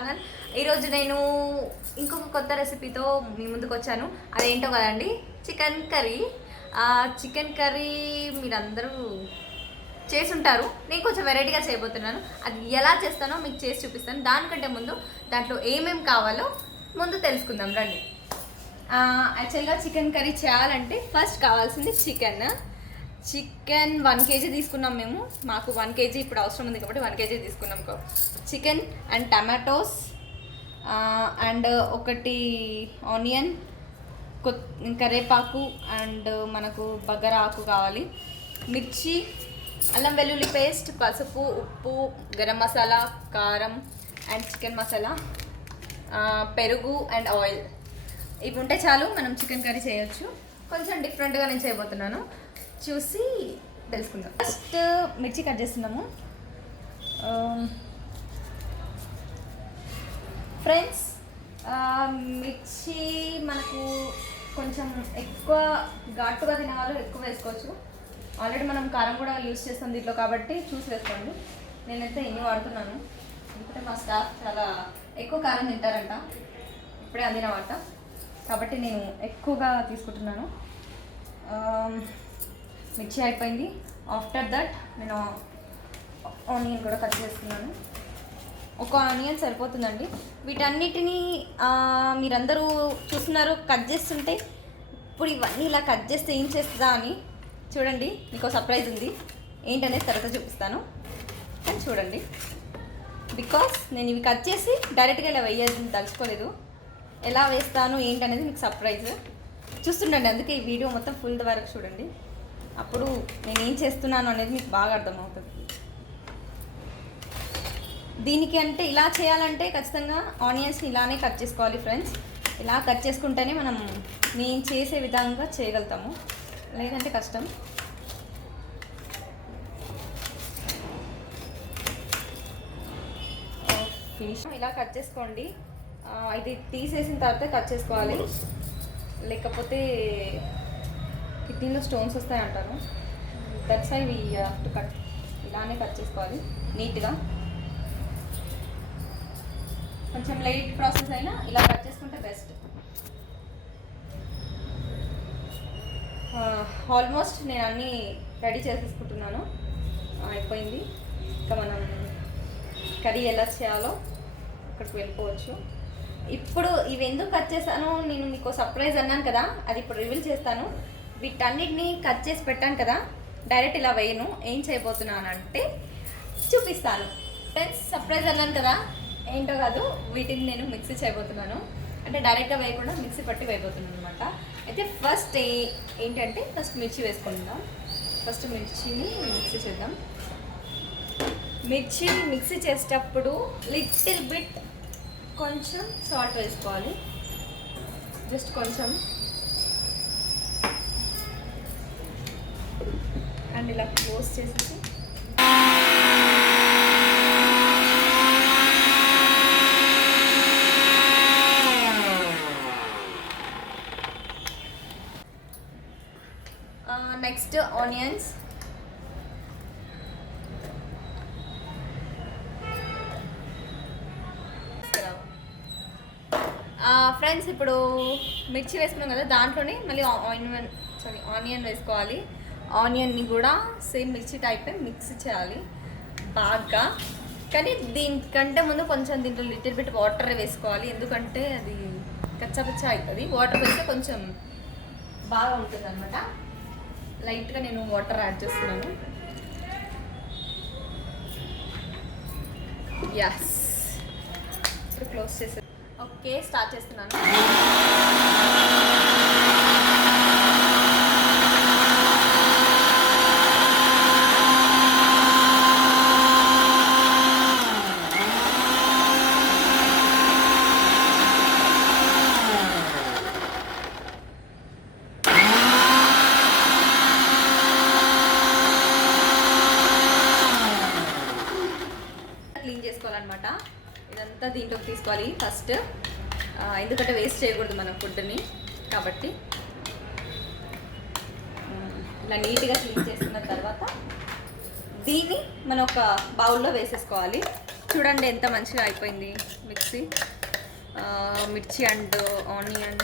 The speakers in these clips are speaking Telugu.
ఛానల్. ఈరోజు నేను ఇంకొక కొత్త రెసిపీతో మీ ముందుకు వచ్చాను. అదేంటో కదండి, చికెన్ కర్రీ. చికెన్ కర్రీ మీరందరూ చేసుంటారు. నేను కొంచెం వెరైటీగా చేయబోతున్నాను. అది ఎలా చేస్తానో మీకు చేసి చూపిస్తాను. దానికంటే ముందు దాంట్లో ఏమేమి కావాలో ముందు తెలుసుకుందాం రండి. యాక్చువల్గా చికెన్ కర్రీ చేయాలంటే ఫస్ట్ కావాల్సింది చికెన్ 1 kg తీసుకున్నాం మేము. మాకు 1 kg ఇప్పుడు అవసరం ఉంది కాబట్టి 1 kg తీసుకున్నాం. చికెన్ అండ్ టమాటోస్ అండ్ ఒకటి ఆనియన్, కరివేపాకు అండ్ మనకు బగర ఆకు కావాలి, మిర్చి, అల్లం వెల్లుల్లి పేస్ట్, పసుపు, ఉప్పు, గరం మసాలా, కారం అండ్ చికెన్ మసాలా, పెరుగు అండ్ ఆయిల్. ఇవి ఉంటే చాలు, మనం చికెన్ కర్రీ చేయొచ్చు. కొంచెం డిఫరెంట్గా నేను చేయబోతున్నాను, చూసి తెలుసుకుందాం. ఫస్ట్ మిర్చి కట్ చేస్తున్నాము. ఫ్రెండ్స్, మిర్చి మనకు కొంచెం ఎక్కువ ఘాటుగా తినే వాళ్ళు ఎక్కువ వేసుకోవచ్చు. ఆల్రెడీ మనం కారం కూడా యూజ్ చేస్తాం దీంట్లో కాబట్టి చూసి వేసుకోండి. నేనైతే ఇన్ని వాడుతున్నాను ఎందుకంటే మా స్టాఫ్ చాలా ఎక్కువ కారం తింటారంట, ఇప్పుడే అందిన వాట, కాబట్టి నేను ఎక్కువగా తీసుకుంటున్నాను. మిర్చి అయిపోయింది. ఆఫ్టర్ దట్ నేను ఆనియన్ కూడా కట్ చేస్తున్నాను. ఒక ఆనియన్ సరిపోతుందండి. వీటన్నిటినీ మీరందరూ చూస్తున్నారు కట్ చేస్తుంటే. ఇప్పుడు ఇవన్నీ ఇలా కట్ చేస్తే ఏం చేస్తుందా అని చూడండి. మీకు సర్ప్రైజ్ ఉంది, ఏంటనేది తర్వాత చూపిస్తాను, కానీ చూడండి. బికాస్ నేను ఇవి కట్ చేసి డైరెక్ట్గా ఇలా వేయాలని తలుచుకోలేదు. ఎలా వేస్తాను ఏంటనేది మీకు సర్ప్రైజ్ చూస్తుండండి. అందుకే ఈ వీడియో మొత్తం ఫుల్ వరకు చూడండి, అప్పుడు నేను ఏం చేస్తున్నాను అనేది మీకు బాగా అర్థమవుతుంది. దీనికి అంటే ఇలా చేయాలంటే ఖచ్చితంగా ఆనియన్స్ని ఇలానే కట్ చేసుకోవాలి ఫ్రెండ్స్. ఇలా కట్ చేసుకుంటేనే మనం నేను చేసే విధంగా చేయగలుగుతాము, లేదంటే కష్టం. ఫినిష్ ఇలా కట్ చేసుకోండి. ఇది తీసేసిన తర్వాత కట్ చేసుకోవాలి, లేకపోతే కిడ్నీలో స్టోన్స్ వస్తాయి అంటారు. That's why we have to cut. ఇలానే కట్ చేసుకోవాలి నీట్గా. కొంచెం లేట్ ప్రాసెస్ అయినా ఇలా కట్ చేసుకుంటే బెస్ట్. ఆల్మోస్ట్ నేను అన్నీ రెడీ చేసేసుకుంటున్నాను, అయిపోయింది. ఇంకా మనం కర్రీ ఎలా చేయాలో అక్కడికి వెళ్ళిపోవచ్చు. ఇప్పుడు ఇవి ఎందుకు కట్ చేశాను, నేను మీకు సర్ప్రైజ్ అన్నాను కదా, అది ఇప్పుడు రివీల్ చేస్తాను. వీటన్నిటిని కట్ చేసి పెట్టాను కదా, డైరెక్ట్ ఇలా వేయను. ఏం చేయబోతున్నాను అంటే చూపిస్తాను ఫ్రెండ్స్. సర్ప్రైజ్ అన్నాను కదా, ఏంటో కాదు, వీటిని నేను మిక్సీ చేయబోతున్నాను. అంటే డైరెక్ట్గా వేయకుండా మిక్సీ పట్టి వేయబోతున్నాను అనమాట. అయితే ఫస్ట్ ఏంటంటే ఫస్ట్ మిర్చి వేసుకుందాం. ఫస్ట్ మిర్చిని మిక్సీ చేద్దాం. మిర్చి మిక్సీ చేసేటప్పుడు లిటిల్ బిట్ కొంచెం సాల్ట్ వేసుకోవాలి, జస్ట్ కొంచెం. అండ్ ఇలా క్లోజ్ చేసేసి నెక్స్ట్ ఆనియన్స్. ఫ్రెండ్స్, ఇప్పుడు మిర్చి వేసుకున్నాం కదా, దాంట్లోనే మళ్ళీ ఆనియన్ వేసుకోవాలి. ఆనియన్ని కూడా సేమ్ మిర్చి టైపే మిక్స్ చేయాలి బాగా. కానీ దీనికంటే ముందు కొంచెం దీంట్లో లిటిల్ బిట్ వాటర్ వేసుకోవాలి, ఎందుకంటే అది కచ్చాపచ్చా అవుతుంది. వాటర్ వేస్తే కొంచెం బాగా ఉంటుంది అనమాట. లైట్గా నేను వాటర్ యాడ్ చేస్తున్నాను. యస్, ఇప్పుడు క్లోజ్ చేసే. ఓకే, స్టార్ట్ చేస్తున్నాను. క్లీన్ చేసుకోవాలన్నమాట. ఇదంతా దీంట్లోకి తీసుకోవాలి ఫస్ట్, ఎందుకంటే వేస్ట్ చేయకూడదు మనం ఫుడ్ని కాబట్టి. ఇలా నీట్గా క్లీన్ చేసుకున్న తర్వాత దీన్ని మనం ఒక బౌల్లో వేసేసుకోవాలి. చూడండి ఎంత మంచిగా అయిపోయింది మిక్సీ. మిర్చి and onion,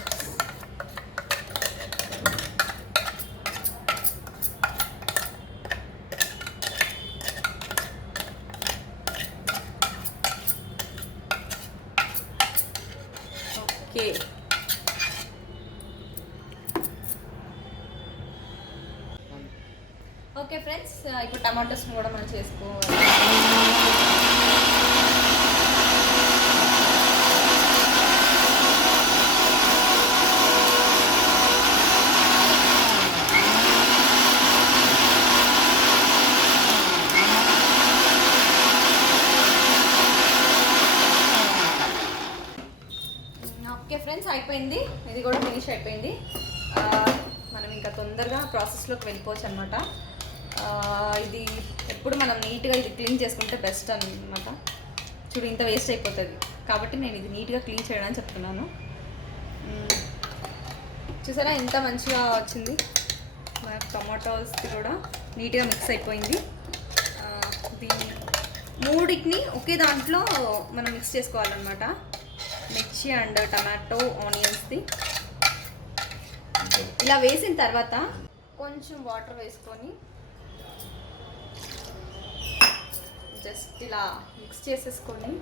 okay. Okay friends, ఇప్పుడు టమాటోస్ కూడా మనం చేసుకోవాలి. ఓకే ఫ్రెండ్స్, అయిపోయింది. ఇది కూడా ఫినిష్ అయిపోయింది. మనం ఇంకా తొందరగా ప్రాసెస్లోకి వెళ్ళిపోవచ్చు అనమాట. ఇది ఎప్పుడు మనం నీట్గా ఇది క్లీన్ చేసుకుంటే బెస్ట్ అనమాట. చూడు ఇంత వేస్ట్ అయిపోతుంది, కాబట్టి నేను ఇది నీట్గా క్లీన్ చేయడానికి చెప్తున్నాను. చూసారా ఎంత మంచిగా వచ్చింది. మన టమాటోస్ కూడా నీట్గా మిక్స్ అయిపోయింది. దీన్ని మూడింటిని ఒకే దాంట్లో మనం మిక్స్ చేసుకోవాలన్నమాట. మిర్చి అండ్ టమాటో ఆనియన్స్ది ఇలా వేసిన తర్వాత కొంచెం వాటర్ వేసుకొని జస్ట్ ఇలా మిక్స్ చేసేసుకొని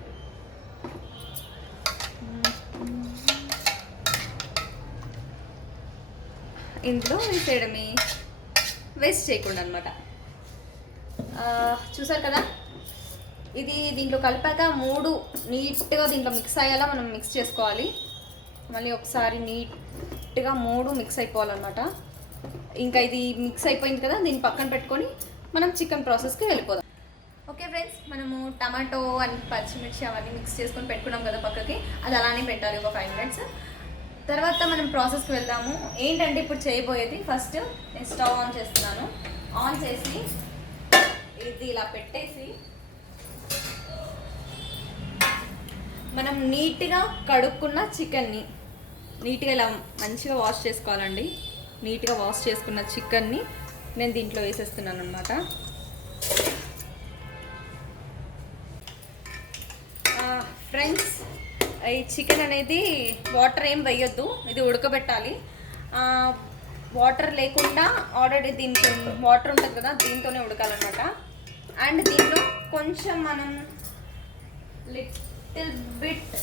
ఇందులో వేసేయడమే, వేస్ట్ చేయకుండా అనమాట. చూసారు కదా, ఇది దీంట్లో కలిపాక మూడు నీట్గా దీంట్లో మిక్స్ అయ్యేలా మనం మిక్స్ చేసుకోవాలి. మళ్ళీ ఒకసారి నీట్గా మూడు మిక్స్ అయిపోవాలన్నమాట. ఇంకా ఇది మిక్స్ అయిపోయింది కదా, దీన్ని పక్కన పెట్టుకొని మనం చికెన్ ప్రాసెస్కి వెళ్ళిపోదాం. ఓకే ఫ్రెండ్స్, మనము టమాటో అండ్ పచ్చిమిర్చి అవన్నీ మిక్స్ చేసుకొని పెట్టుకున్నాం కదా పక్కకి, అది అలానే పెట్టాలి ఒక 5 minutes. తర్వాత మనం ప్రాసెస్కి వెళ్దాము. ఏంటంటే ఇప్పుడు చేయబోయేది, ఫస్ట్ నేను స్టవ్ ఆన్ చేస్తున్నాను. ఆన్ చేసి ఇది ఇలా పెట్టేసి మనం నీట్గా కడుక్కున్న చికెన్ని నీట్గా ఇలా మంచిగా వాష్ చేసుకోవాలండి. నీట్గా వాష్ చేసుకున్న చికెన్ని నేను దీంట్లో వేసేస్తున్నాను అనమాట. ఫ్రెండ్స్, ఈ చికెన్ అనేది వాటర్ ఏం వేయొద్దు, ఇది ఉడకబెట్టాలి. వాటర్ లేకుండా ఆల్రెడీ దీంట్లో వాటర్ ఉంటుంది కదా, దీంతోనే ఉడకాలన్నమాట. అండ్ దీంట్లో కొంచెం మనం లిటిల్ బిట్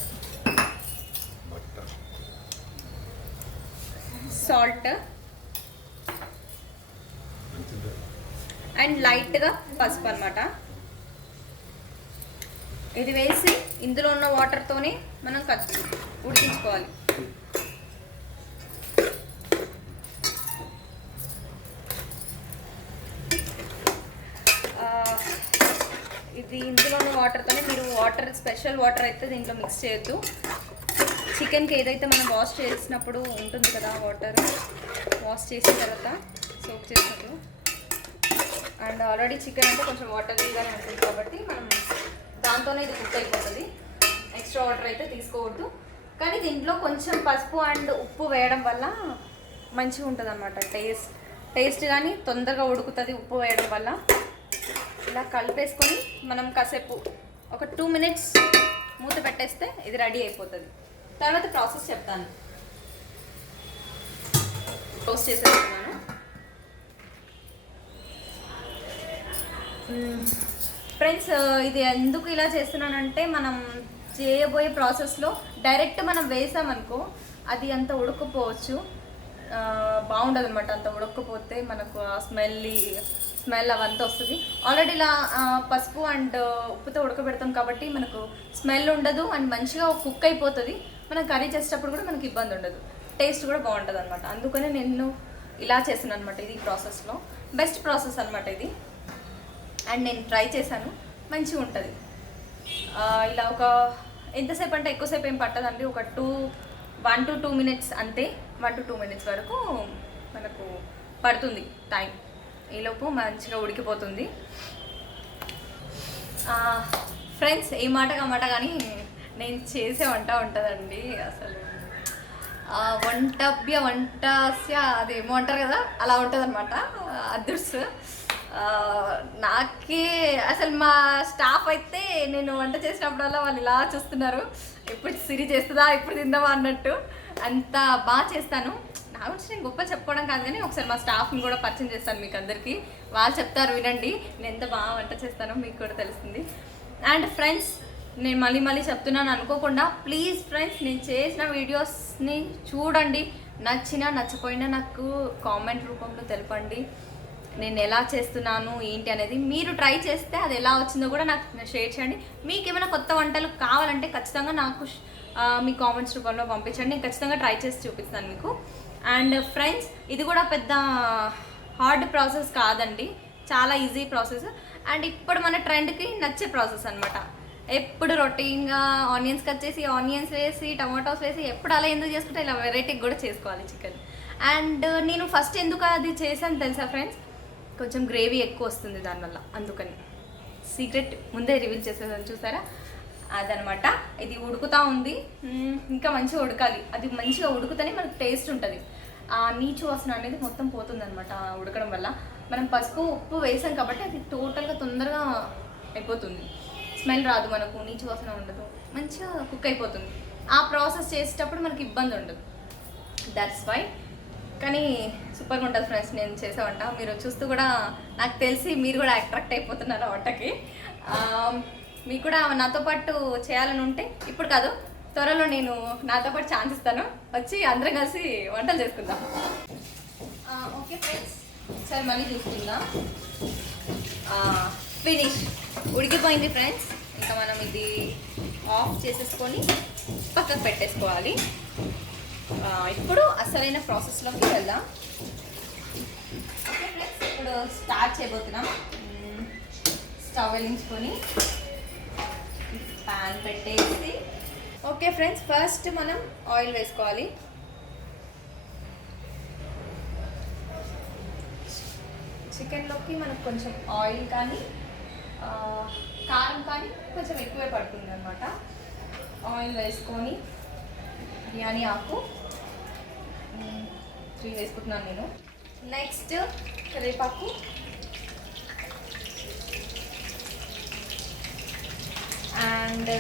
సాల్ట్ అండ్ లైట్గా పసుపు అన్నమాట. ఇది వేసి ఇందులో ఉన్న వాటర్తోనే మనం ఉడికించుకోవాలి. ఇది ఇందులో ఉన్న వాటర్తోనే, మీరు వాటర్ స్పెషల్ వాటర్ అయితే దీంట్లో మిక్స్ చేయొద్దు. చికెన్కి ఏదైతే మనం వాష్ చేసినప్పుడు ఉంటుంది కదా, వాటర్ వాష్ చేసిన తర్వాత సోక్ చేసినప్పుడు, అండ్ ఆల్రెడీ చికెన్ అంటే కొంచెం వాటరీగానే ఉంటుంది కాబట్టి మనం దాంతోనే ఇది కుక్ అయిపోతుంది. ఎక్స్ట్రా వాటర్ అయితే తీసుకోవద్దు. కానీ దీంట్లో కొంచెం పసుపు అండ్ ఉప్పు వేయడం వల్ల మంచిగా ఉంటుంది అన్నమాట. టేస్ట్ కానీ తొందరగా ఉడుకుతుంది ఉప్పు వేయడం వల్ల. ఇలా కలిపేసుకొని మనం కాసేపు ఒక 2 minutes మూత పెట్టేస్తే ఇది రెడీ అయిపోతుంది. తర్వాత ప్రాసెస్ చెప్తాను. టోస్ట్ చేసేస్తున్నాను. ఫ్రెండ్స్, ఇది ఎందుకు ఇలా చేస్తున్నానంటే, మనం చేయబోయే ప్రాసెస్లో డైరెక్ట్ మనం వేసామనుకో అది అంత ఉడకపోవచ్చు, బాగుండదు అనమాట. అంత ఉడకపోతే మనకు ఆ స్మెల్ అవంతా వస్తుంది. ఆల్రెడీ ఇలా పసుపు అండ్ ఉప్పుతో ఉడకబెడతాం కాబట్టి మనకు స్మెల్ ఉండదు అండ్ మంచిగా కుక్ అయిపోతుంది. మనం కర్రీ చేసేటప్పుడు కూడా మనకి ఇబ్బంది ఉండదు, టేస్ట్ కూడా బాగుంటుంది అనమాట. అందుకనే నేను ఇలా చేస్తున్నాను అనమాట. ఇది ప్రాసెస్లో బెస్ట్ ప్రాసెస్ అనమాట ఇది. అండ్ నేను ట్రై చేశాను, మంచిగా ఉంటుంది. ఇలా ఒక ఎంతసేపు అంటే ఎక్కువసేపు ఏం పట్టదండి, ఒక 1 to 2 minutes అంతే. 1 to 2 minutes వరకు మనకు పడుతుంది టైం. ఈలోపు మంచిగా ఉడికిపోతుంది. ఫ్రెండ్స్, ఏ మాట కానీ నేను చేసే వంట ఉంటుందండి. అసలు వంటస్య అదేమో అంటారు కదా, అలా ఉంటుంది అనమాట. అదృష్ట ఆ, నాకే అసలు మా స్టాఫ్ అయితే నేను వంట చేసినప్పుడల్లా వాళ్ళు ఇలా చూస్తున్నారు, ఎప్పుడు సిరి చేస్తుందా ఎప్పుడు తిందామా అన్నట్టు. అంత బాగా చేస్తాను. నా గురించి నేను గొప్ప చెప్పుకోవడం కాదు, కానీ ఒకసారి మా స్టాఫ్ని కూడా పరిచయం చేస్తాను మీకు అందరికీ. వాళ్ళు చెప్తారు వినండి, నేను ఎంత బాగా వంట చేస్తానో మీకు కూడా తెలుస్తుంది. అండ్ ఫ్రెండ్స్, నేను మళ్ళీ చెప్తున్నాను అనుకోకుండా, ప్లీజ్ ఫ్రెండ్స్ నేను చేసిన వీడియోస్ని చూడండి, నచ్చినా నచ్చపోయినా నాకు కామెంట్ రూపంలో తెలపండి. నేను ఎలా చేస్తున్నాను ఏంటి అనేది మీరు ట్రై చేస్తే అది ఎలా వచ్చిందో కూడా నాకు షేర్ చేయండి. మీకు ఏమైనా కొత్త వంటలు కావాలంటే ఖచ్చితంగా నాకు మీ కామెంట్స్ రూపంలో పంపించండి, నేను ఖచ్చితంగా ట్రై చేసి చూపిస్తాను మీకు. అండ్ ఫ్రెండ్స్, ఇది కూడా పెద్ద హార్డ్ ప్రాసెస్ కాదండి, చాలా ఈజీ ప్రాసెస్. అండ్ ఇప్పుడు మన ట్రెండ్కి నచ్చే ప్రాసెస్ అనమాట. ఎప్పుడు రొటీన్గా ఆనియన్స్ కట్ చేసి ఆనియన్స్ వేసి టమాటోస్ వేసి ఎప్పుడు అలా ఎందుకు చేసుకుంటే ఇలా వెరైటీగా కూడా చేసుకోవాలి చికెన్. అండ్ నేను ఫస్ట్ ఎందుకు అది చేశాను తెలుసా ఫ్రెండ్స్, కొంచెం గ్రేవీ ఎక్కువ వస్తుంది దానివల్ల, అందుకని సీక్రెట్ ముందే రివీల్ చేసేసాను చూసారా, అదనమాట. ఇది ఉడుకుతూ ఉంది, ఇంకా మంచిగా ఉడకాలి. అది మంచిగా ఉడుకుతేనే మనకు టేస్ట్ ఉంటుంది. ఆ నీచు వాసన అనేది మొత్తం పోతుంది అనమాట ఉడకడం వల్ల. మనం పసుపు ఉప్పు వేసాం కాబట్టి అది టోటల్గా తొందరగా అయిపోతుంది, స్మెల్ రాదు, మనకు నీచు వాసన ఉండదు, మంచిగా కుక్ అయిపోతుంది. ఆ ప్రాసెస్ చేసేటప్పుడు మనకి ఇబ్బంది ఉండదు, దట్స్ వై. కానీ సూపర్గా ఉంటుంది ఫ్రెండ్స్ నేను చేసే వంట. మీరు చూస్తూ కూడా నాకు తెలిసి మీరు కూడా అట్రాక్ట్ అయిపోతున్నారు ఆ వంటకి. మీకు కూడా నాతో పాటు చేయాలని ఉంటే ఇప్పుడు కాదు, త్వరలో నేను నాతో పాటు ఛాన్స్ ఇస్తాను, వచ్చి అందరం కలిసి వంటలు చేసుకుందాం. ఓకే ఫ్రెండ్స్, సరే మళ్ళీ చూసుకుందాం. ఫినిష్, ఉడికిపోయింది ఫ్రెండ్స్. ఇంకా మనం ఇది ఆఫ్ చేసేసుకొని పక్కకు పెట్టేసుకోవాలి. ఇప్పుడు అసలైన ప్రాసెస్లోకి వెళ్దాం. ఓకే ఫ్రెండ్స్, ఇప్పుడు స్టార్ట్ చేయబోతున్నాం. స్టవ్ వెలిగించుకొని ప్యాన్ పెట్టేసి, ఓకే ఫ్రెండ్స్, ఫస్ట్ మనం ఆయిల్ వేసుకోవాలి. చికెన్లోకి మనకు కొంచెం ఆయిల్ కానీ కారం కానీ కొంచెం ఎక్కువే పడుతుంది అనమాట. ఆయిల్ వేసుకొని బిర్యానీ ఆకు 3 వేసుకుంటున్నాను నేను. నెక్స్ట్ కరివేపాకు, అండ్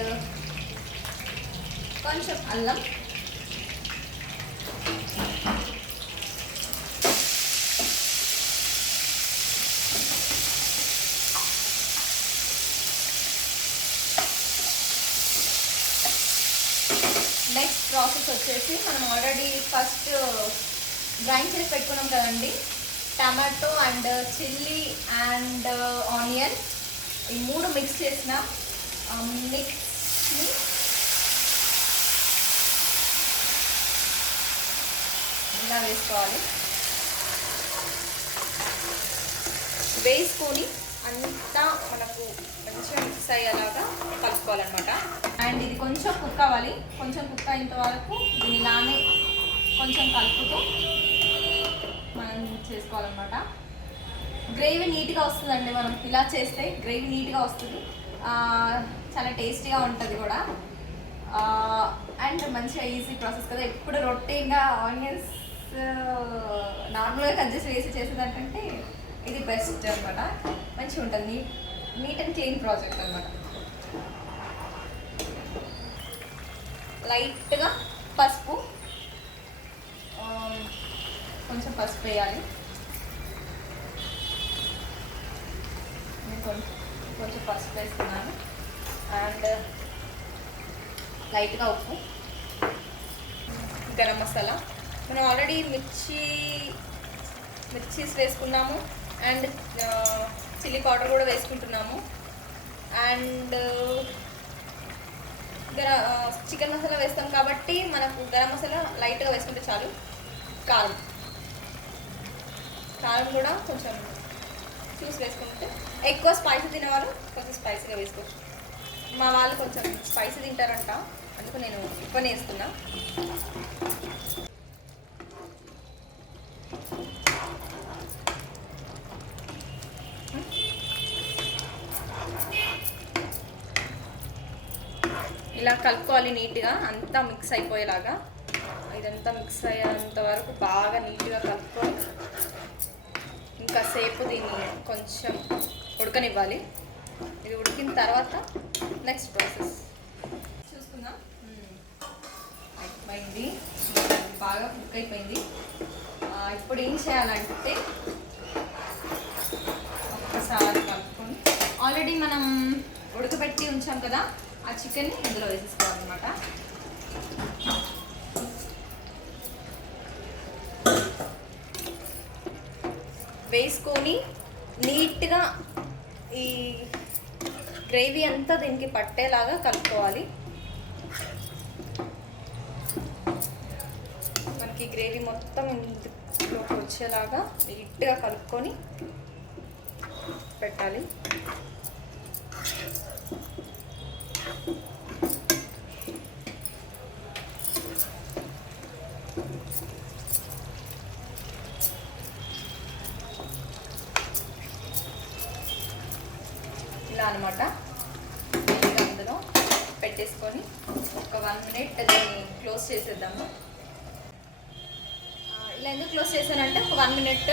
కొంచెం అల్లం, నెక్స్ట్ ప్రాసెస్ వచ్చేసి మనం ఆల్రెడీ ఫస్ట్ గ్రైండ్ చేసి పెట్టుకున్నాం కదండి, tomato and chilli and onion, ఈ 3 మిక్స్ చేసిన మిక్స్ని ఇలా వేసుకోవాలి. వేసుకొని అంతా మనకు మంచిగా మిక్స్ అయ్యేలాగా కలుపుకోవాలన్నమాట. అండ్ ఇది కొంచెం కుక్ అవ్వాలి, కొంచెం కుక్ అయినంత వరకు దీన్ని ఇలానే కొంచెం కలుపుతూ మనం చేసుకోవాలన్నమాట. గ్రేవీ నీట్గా వస్తుందండి, మనం ఇలా చేస్తే గ్రేవీ నీట్గా వస్తుంది, చాలా టేస్టీగా ఉంటుంది కూడా. అండ్ మంచిగా ఈజీ ప్రాసెస్ కదా. ఎప్పుడు రొటీన్గా ఆనియన్స్ నార్మల్గా కట్ చేసి వేసి చేసేదానికంటే ఇది బెస్ట్ అనమాట, మంచిగా ఉంటుంది. నీట్ అండ్ క్లీన్ ప్రాజెక్ట్ అనమాట. లైట్గా పసుపు, కొంచెం పసుపు వేయాలి, కొంచెం పసుపు వేస్తున్నాను. అండ్ లైట్గా ఉప్పు, గరం మసాలా. మనం ఆల్రెడీ మిర్చీస్ వేసుకున్నాము, అండ్ చిల్లీ పౌడర్ కూడా వేసుకుంటున్నాము. అండ్ చికెన్ మసాలా వేస్తాం కాబట్టి మనకు గరం మసాలా లైట్గా వేసుకుంటే చాలు. కారం కూడా కొంచెం చూసి వేసుకుంటే, ఎక్కువ స్పైసీ తినేవాళ్ళు కొంచెం స్పైసీగా వేసుకోవచ్చు. మా వాళ్ళు కొంచెం స్పైసీ తింటారంట, అందుకు నేను ఎక్కువనే వేస్తున్నా. ఇలా కలుపుకోవాలి నీట్గా, అంతా మిక్స్ అయిపోయేలాగా. ఇదంతా మిక్స్ అయ్యేంత వరకు బాగా నీట్గా కలుపుకొని కాసేపు దీన్ని కొంచెం ఉడకనివ్వాలి. ఇది ఉడికిన తర్వాత నెక్స్ట్ ప్రాసెస్ చూసుకుందాం. అయిపోయింది, బాగా కుక్ అయిపోయింది. ఇప్పుడు ఏం చేయాలంటే ఒక్కసారి కలుపుకొని ఆల్రెడీ మనం ఉడకబెట్టి ఉంచాం కదా ఆ చికెన్ని ఇందులో వేసేసుకోవాలన్నమాట. వేసుకొని నీట్గా ఈ గ్రేవీ అంతా దీనికి పట్టేలాగా కలుపుకోవాలి. మనకి గ్రేవీ మొత్తం ఇందులోకి వచ్చేలాగా నీట్గా కలుపుకొని పెట్టాలి. ఇలా అనమాట. అందులో పెట్టేసుకొని ఒక 1 minute దాన్ని క్లోజ్ చేసేద్దాము. ఇలా ఎందుకు క్లోజ్ చేశానంటే ఒక 1 minute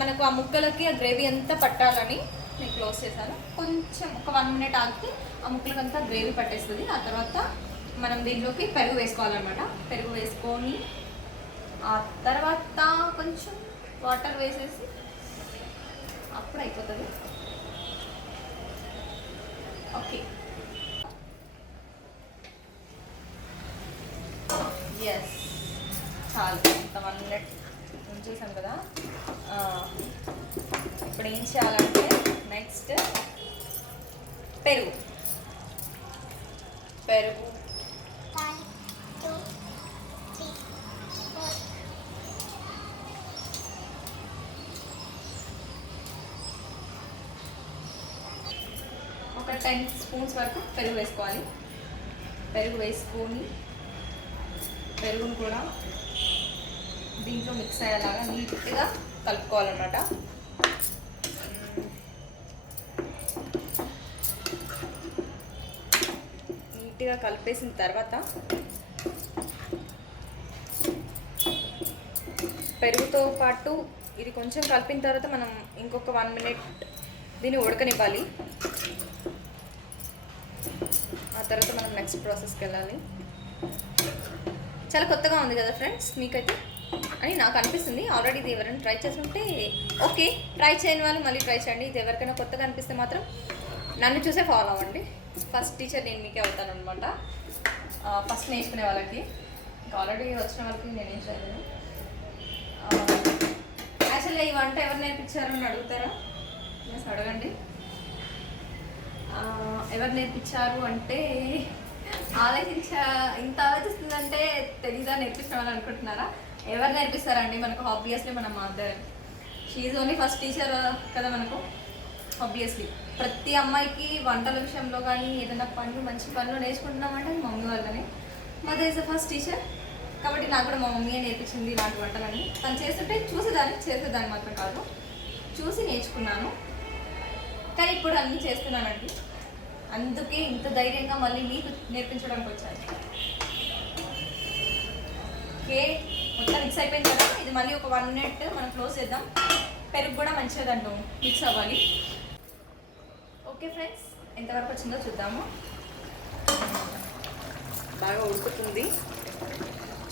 మనకు ఆ ముక్కలకి ఆ గ్రేవీ అంతా పట్టాలని నేను క్లోజ్ చేశాను. కొంచెం ఒక 1 minute ఆగితే ఆ ముక్కలకంతా గ్రేవీ పట్టేస్తుంది. ఆ తర్వాత మనం దీంట్లోకి పెరుగు వేసుకోవాలన్నమాట. పెరుగు వేసుకొని ఆ తర్వాత కొంచెం వాటర్ వేసేసి అప్పుడు అయిపోతుంది. ఓకే, ఎస్, చాలు. ఇంత 1 minute ఉంచేసాం కదా. ఇప్పుడు ఏం చేయాలంటే నెక్స్ట్ పెరుగు ఒక 10 స్పూన్స్ వరకు పెరుగు వేసుకోవాలి. పెరుగు వేసుకొని పెరుగును కూడా దీంట్లో మిక్స్ అయ్యేలాగా నీట్గా కలుపుకోవాలన్నమాట. నీట్గా కలిపేసిన తర్వాత పెరుగుతో పాటు ఇది కొంచెం కలిపిన తర్వాత మనం ఇంకొక 1 minute దీన్ని ఉడకనివ్వాలి. ఆ తర్వాత మనం నెక్స్ట్ ప్రాసెస్కి వెళ్ళాలి. చాలా కొత్తగా ఉంది కదా ఫ్రెండ్స్ మీకైతే అని నాకు అనిపిస్తుంది. ఆల్రెడీ ఇది ఎవరైనా ట్రై చేస్తుంటే ఓకే, ట్రై చేయని వాళ్ళు మళ్ళీ ట్రై చేయండి. ఇది ఎవరికైనా కొత్తగా అనిపిస్తే మాత్రం నన్ను చూసే ఫాలో అవ్వండి. ఫస్ట్ టీచర్ నేను మీకే అవుతాను అనమాట. ఫస్ట్ నేర్చుకునే వాళ్ళకి, ఇంకా ఆల్రెడీ వచ్చిన వాళ్ళకి నేనేం చేయలేను. యాక్చువల్గా ఈ వంట ఎవరు నేర్పించారు అని అడుగుతారా? ఎస్, అడగండి. ఎవరు నేర్పించారు అంటే ఇంత ఆలోచిస్తుందంటే తెలీదా నేర్పించిన వాళ్ళు అనుకుంటున్నారా? ఎవరు నేర్పిస్తారండి మనకు? ఆబ్వియస్లీ మన mother. She only first teacher కదా మనకు. ఆబ్వియస్లీ ప్రతి అమ్మాయికి వంటల విషయంలో కానీ ఏదైనా పనులు మంచి పనులు నేర్చుకుంటున్నామంటే మమ్మీ వాళ్ళని. Mother is the first teacher. కాబట్టి నాకు కూడా మా మమ్మీయే నేర్పించింది ఇలాంటి వంటలని. తను చేస్తుంటే చేసేదాన్ని మాత్రం కాదు, చూసి నేర్చుకున్నాను. కానీ ఇప్పుడు అన్నీ చేస్తున్నానండి. అందుకే ఇంత ధైర్యంగా మళ్ళీ మీకు నేర్పించడానికి వచ్చాను. ఓకే, మొత్తం మిక్స్ అయిపోయింది కదా. ఇది మళ్ళీ ఒక 1 minute మనం క్లోజ్ చేద్దాం. పెరుగు కూడా మంచిగా దాంట్లో మిక్స్ అవ్వాలి. ఓకే ఫ్రెండ్స్, ఎంతవరకు వచ్చిందో చూద్దాము. బాగా ఉడుకుతుంది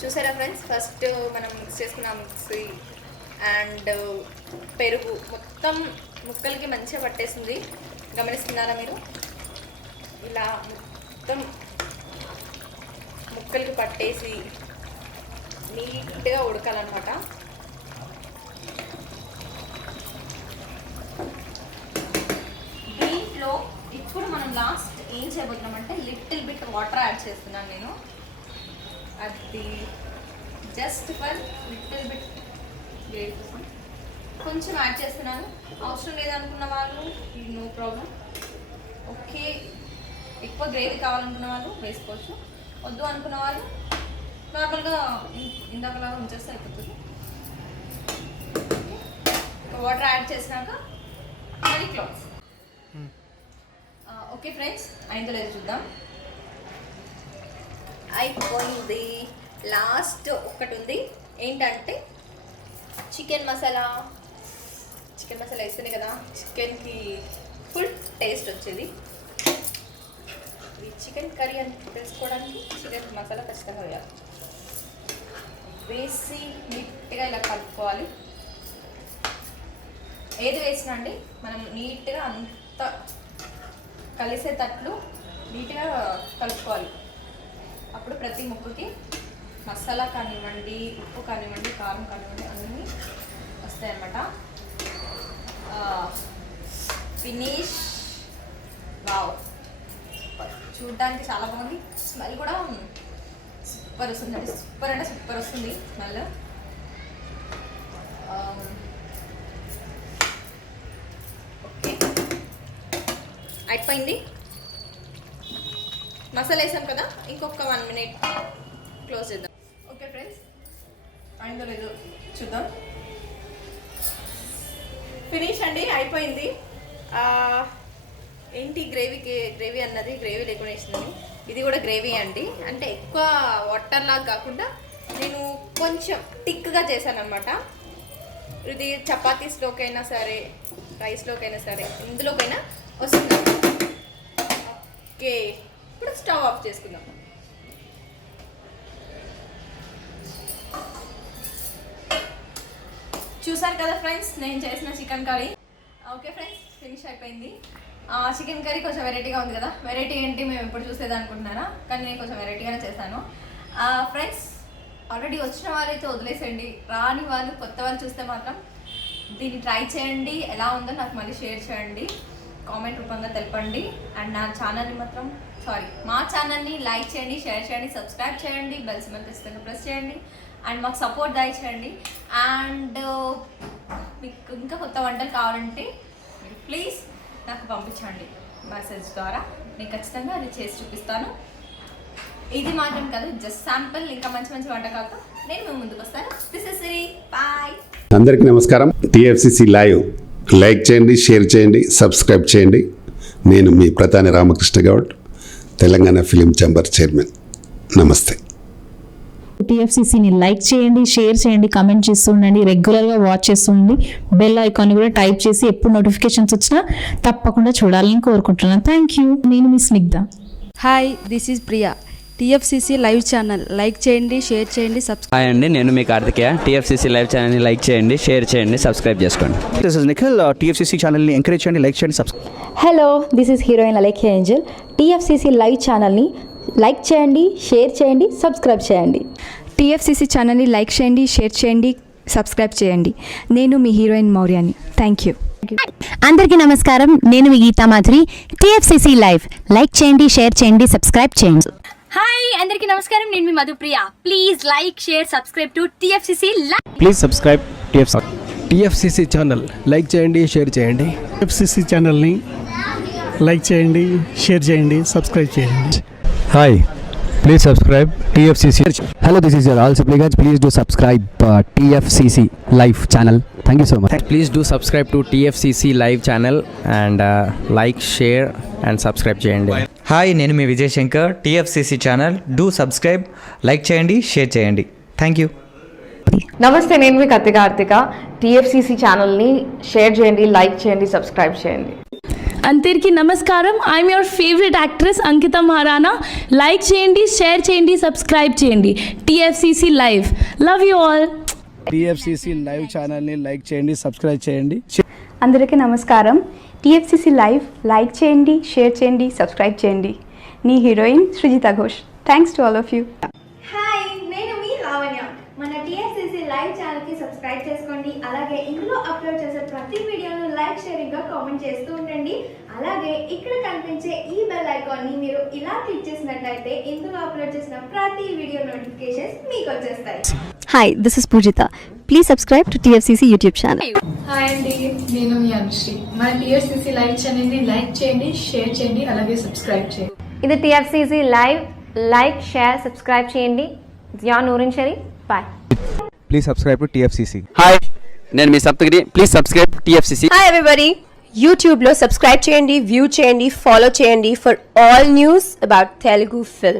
చూసారా ఫ్రెండ్స్. ఫస్ట్ మనం మిక్స్ చేసుకున్న మిక్సీ అండ్ పెరుగు మొత్తం ముక్కలకి మంచిగా పట్టేసింది. గమనిస్తున్నారా మీరు? ఇలా మొత్తం ముక్కలకి పట్టేసి నీట్గా ఉడకాలన్నమాట. దీంట్లో ఇప్పుడు మనం లాస్ట్ ఏం చేయబోతున్నామంటే లిటిల్ బిట్ వాటర్ యాడ్ చేస్తున్నాను నేను. అది just for little bit gravy కోసం కొంచెం యాడ్ చేస్తున్నాను. అవసరం లేదనుకున్న వాళ్ళు నో ప్రాబ్లం. ఓకే, ఎక్కువ గ్రేవీ కావాలనుకున్న వాళ్ళు వేసుకోవచ్చు. వద్దు అనుకున్న వాళ్ళు నార్మల్గా ఇందాకలా ఉంచేస్తే అయిపోతుంది. వాటర్ యాడ్ చేసినాక మళ్ళీ క్లాత్స్. ఓకే ఫ్రెండ్స్, అయిందో లేదో చూద్దాం. అయిపోయింది. లాస్ట్ ఒక్కటి ఉంది, ఏంటంటే చికెన్ మసాలా చికెన్ మసాలా వేస్తేనే కదా చికెన్కి ఫుల్ టేస్ట్ వచ్చేది. ఈ చికెన్ కర్రీ అని తెలుసుకోవడానికి చికెన్ మసాలా ఖచ్చితంగా వేయాలి. వేసి నీట్గా ఇలా కలుపుకోవాలి. ఏది వేసినా అండి మనం నీట్గా అంత కలిసేటట్లు నీట్గా కలుపుకోవాలి. అప్పుడు ప్రతి ముక్కకి మసాలా కానివ్వండి, ఉప్పు కానివ్వండి, కారం కానివ్వండి అన్నీ వస్తాయన్నమాట. ఫినిష్. వావ్, చూడడానికి చాలా బాగుంది. స్మెల్ కూడా సూపర్ వస్తుందండి. సూపర్ అంటే సూపర్ వస్తుంది స్మెల్. ఓకే, అయిపోయింది. మసాలా వేసాం కదా, ఇంకొక 1 minute క్లోజ్ చేద్దాం. ఓకే ఫ్రెండ్స్, అయిందో లేదో చూద్దాం. ఫినిష్ అండి, అయిపోయింది. ఏంటి గ్రేవీ అన్నది గ్రేవీ లేకుండా వేసిందని. ఇది కూడా గ్రేవీ అండి, అంటే ఎక్కువ వాటర్ లాగా కాకుండా నేను కొంచెం థిక్గా చేశాను అనమాట. ఇది చపాతీస్లోకైనా సరే, రైస్లోకైనా సరే, ఇందులోకైనా వస్తుంది. ఓకే, ఇప్పుడు స్టవ్ ఆఫ్ చేసుకుందాం. చూసారు కదా ఫ్రెండ్స్ నేను చేసిన chicken curry. Okay friends, finish అయిపోయింది. చికెన్ కర్రీ కొంచెం వెరైటీగా ఉంది కదా. వెరైటీ ఏంటి, మేము ఎప్పుడు చూసేది అనుకుంటున్నారా, కానీ నేను కొంచెం వెరైటీగానే చేశాను. ఫ్రెండ్స్, ఆల్రెడీ వచ్చిన వాళ్ళైతే వదిలేసేయండి. రాని వాళ్ళు, కొత్త వాళ్ళు చూస్తే మాత్రం దీన్ని ట్రై చేయండి. ఎలా ఉందో నాకు మళ్ళీ షేర్ చేయండి, కామెంట్ రూపంగా తెలపండి. అండ్ మా ఛానల్ని లైక్ చేయండి, షేర్ చేయండి, సబ్స్క్రైబ్ చేయండి, బెల్ సింబల్ ఖచ్చితంగా ప్రెస్ చేయండి. అండ్ మాకు సపోర్ట్ దయచేయండి. అండ్ మీకు ఇంకా కొత్త వంటలు కావాలంటే ప్లీజ్ నాకు పంపించండి మెసేజ్ ద్వారా. నేను ఖచ్చితంగా అది చేసి చూపిస్తాను. ఇది మాత్రం కాదు, జస్ట్ శాంపుల్. ఇంకా మంచి మంచి వంటకాలతో నేను మీ ముందుకు వస్తాను. This is Siri, bye. అందరికీ నమస్కారం. TFCC లైవ్ లైక్ చేయండి, షేర్ చేయండి, సబ్స్క్రైబ్ చేయండి. నేను మీ ప్రధాని Ramakrishna Goud, Telangana film chamber chairman. నమస్తే. TFCCని లైక్ చేయండి, షేర్ చేయండి, కమెంట్ చేస్తూ ఉండండి, రెగ్యులర్గా వాచ్ చేస్తుండండి. బెల్ ఐకాన్ కూడా టైప్ చేసి ఎప్పుడు నోటిఫికేషన్స్ వచ్చినా తప్పకుండా చూడాలని కోరుకుంటున్నాను. Thank you. నేను మీ Snigdha. Hi, this is Priya. TFCC live channel like చేయండి, షేర్ చేయండి, సబ్స్క్రైబ్. హాయ్ అండి, నేను మీ కార్తికేయ. TFCC లైవ్ ఛానల్ని లైక్ చేయండి, షేర్ చేయండి, సబ్స్క్రైబ్ చేసుకోండి. This is Nikhil. TFCC ఛానల్ని ఎంకరేజ్ చేయండి, లైక్ చేయండి, subscribe. Hello, this is heroine Alekhya Angel. TFCC live ఛానల్ని లైక్ చేయండి, షేర్ చేయండి, సబ్స్క్రైబ్ చేయండి. TFCC ఛానల్ని లైక్ చేయండి, షేర్ చేయండి, సబ్స్క్రైబ్ చేయండి. నేను మీ హీరోయిన్ మౌర్యాని. Thank you. అందరికీ నమస్కారం. నేను మీ Geetha Madhuri. TFCC live like చేయండి, షేర్ చేయండి, సబ్స్క్రైబ్ చేయండి. హాయ్, అందరికీ నమస్కారం. నేను మీ Madhupriya. Please like, share, subscribe to TFCC live. Please subscribe TFCC channel. Like చేయండి, షేర్ చేయండి. TFCC ఛానల్ని లైక్ చేయండి, షేర్ చేయండి, సబ్స్క్రైబ్ చేయండి. Hi, please subscribe TFCC. Hello, this is your all Sipligans. Please do subscribe TFCC live channel. Thank you so much. Please do subscribe to TFCC live channel and like, share and subscribe చేయండి. హాయ్, నేను మీ Vijay Shankar. TFCC channel do subscribe, like చేయండి, షేర్ చేయండి. Thank you. నమస్తే, నేను మీ కార్తిక. TFCC ఛానల్ని షేర్ చేయండి, లైక్ చేయండి, సబ్స్క్రైబ్ చేయండి. అందరికీ నమస్కారం. I'm your favourite actress Ankita Maharana. Like చేయండి, షేర్ చేయండి, సబ్స్క్రైబ్ చేయండి. TFCC live. Love you all. TFCC live ఛానల్ని లైక్ చేయండి, సబ్స్క్రైబ్ చేయండి. అందరికీ నమస్కారం. TFCC లైవ్ లైక్ చేయండి, షేర్ చేయండి, సబ్స్క్రైబ్ చేయండి. నీ heroine Srujitha Ghosh. Thanks to all of you. Hi, నేను మీ లావణ్య. మన TFCC లైవ్ ఛానల్కి సబ్స్క్రైబ్ చేసుకోండి. అలాగే ఇందులో అప్లోడ్ చేసే ప్రతి వీడియోను లైక్, షేరింగ్గా కామెంట్ చేస్తూ ఉండండి. అలాగే ఇక్కడ కనిపించే ఈ బెల్ ఐకాన్ని మీరు ఇలా క్లిక్ చేసినట్లయితే ఇందులో అప్లోడ్ చేసిన ప్రతి వీడియో నోటిఫికేషన్స్ మీకు వచ్చేస్తాయి. Hi, this is Poojitha. Please subscribe to TFCC YouTube channel. Hi అండి, నేను మీ అనుశ్రీ. మన TFCC లైవ్ ఛానల్ని లైక్ చేయండి, షేర్ చేయండి, అలాగే సబ్స్క్రైబ్ చేయండి. ఇది TFCC live. Like, share, subscribe చేయండి. Zia Noorin Sharif. Bye. Please subscribe to TFCC. Hi, నేను మీ Saptagiri. Please subscribe TFCC. Hi everybody, యూట్యూబ్లో సబ్స్క్రైబ్ చేయండి, వ్యూ చేయండి, ఫాలో చేయండి for all news about Telugu film.